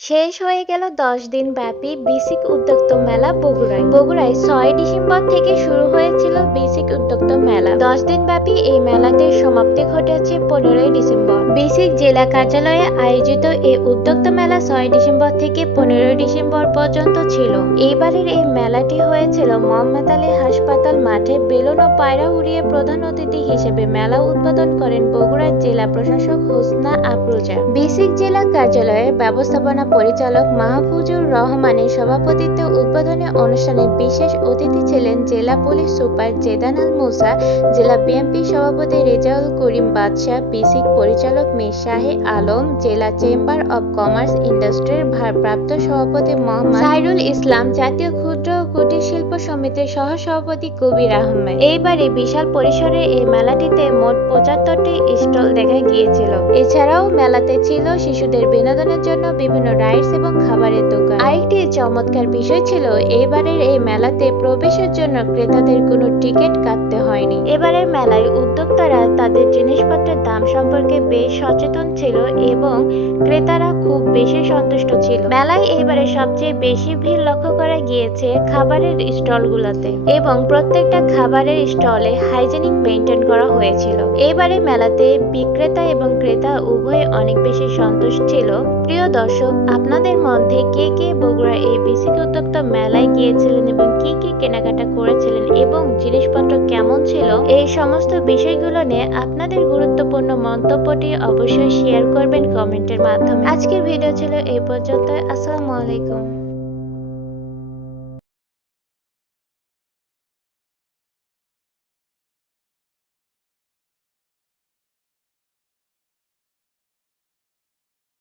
শেষ হয়ে গেল 10 দিন ব্যাপী বিসিক উদ্যোক্তা মেলা বগুড়ায় 6 ডিসেম্বর থেকে শুরু হয়েছিল বিসিক উদ্যোক্তা মেলা। 10 দিন ব্যাপী এই মেলাতে সমাপ্তি ঘটেছে 15 ডিসেম্বর। বিসিক জেলা কার্যালয়ে আয়োজিত এই উদ্যোক্তা মেলা 6 ডিসেম্বর থেকে 15 ডিসেম্বর পর্যন্ত ছিল। এইবারের এই মেলাটি হয়েছিল মোহাম্মদ আলী হাসপাতাল মাঠে। বেলুন ও পায়রা উড়িয়ে প্রধান অতিথি হিসেবে মেলা উদ্বোধন করেন বগুড়ার জেলা প্রশাসক হোসনা আফরোজা। বিসিক জেলা কার্যালয়ের ব্যবস্থাপনা পরিচালক মাহফুজুর রহমানের সভাপতিত্বে উদ্বোধনী অনুষ্ঠানে বিশেষ অতিথি ছিলেন জেলা পুলিশ সুপার জেদান আল মুসা, জেলা বিএনপি সভাপতি রেজাউল করিম বাদশাহ, বিসিক পরিচালক মীর শাহে আলম, জেলা চেম্বার অব কমার্স ইন্ডাস্ট্রির ভারপ্রাপ্ত সভাপতি মোহাম্মদ সাইরুল ইসলাম, জাতীয় ক্ষুদ্র ও কুটির শিল্প সমিতির সহসভাপতি কবির আহমেদ। এইবারে বিশাল পরিসরে এই মেলাটিতে মোট 75টি স্টল দেখা গিয়েছিল। এছাড়াও মেলাতে ছিল শিশুদের বিনোদনের জন্য বিভিন্ন রাইডস এবং খাবারের দোকান। আরেকটি চমৎকার বিষয় ছিল এবারের এই মেলাতে প্রবেশের জন্য ক্রেতাদের কোনো টিকিট কাটতে হয়নি। এবারের মেলায় উদ্যোক্তারা তাদের জিনিসপত্রের দাম সম্পর্কে বেশ সচেতন ছিল এবং ক্রেতারা খুব বেশি সন্তুষ্ট ছিল। মেলায় এবারে সবচেয়ে বেশি ভিড় লক্ষ্য করা গিয়েছে খাবারের স্টলগুলোতে এবং প্রত্যেকটা খাবারের স্টলে হাইজেনিক মেইনটেইন করা হয়েছিল। এবারে মেলাতে বিক্রেতা এবং ক্রেতা উভয়ে অনেক বেশি সন্তুষ্ট ছিল। প্রিয় দর্শক, আপনাদের মধ্যে কে কে বগুড়া এই বিসিক উদ্যোক্তা মেলায় গিয়েছিলেন এবং কি কি কেনাকাটা করেছিলেন এবং জিনিসপত্র কেমন ছিল, এই সমস্ত বিষয়গুলো নিয়ে আপনাদের গুরুত্বপূর্ণ মন্তব্যটি অবশ্যই শেয়ার করবেন কমেন্টের মাধ্যমে। আজকের ভিডিও ছিল এই পর্যন্ত। আসসালামু আলাইকুম।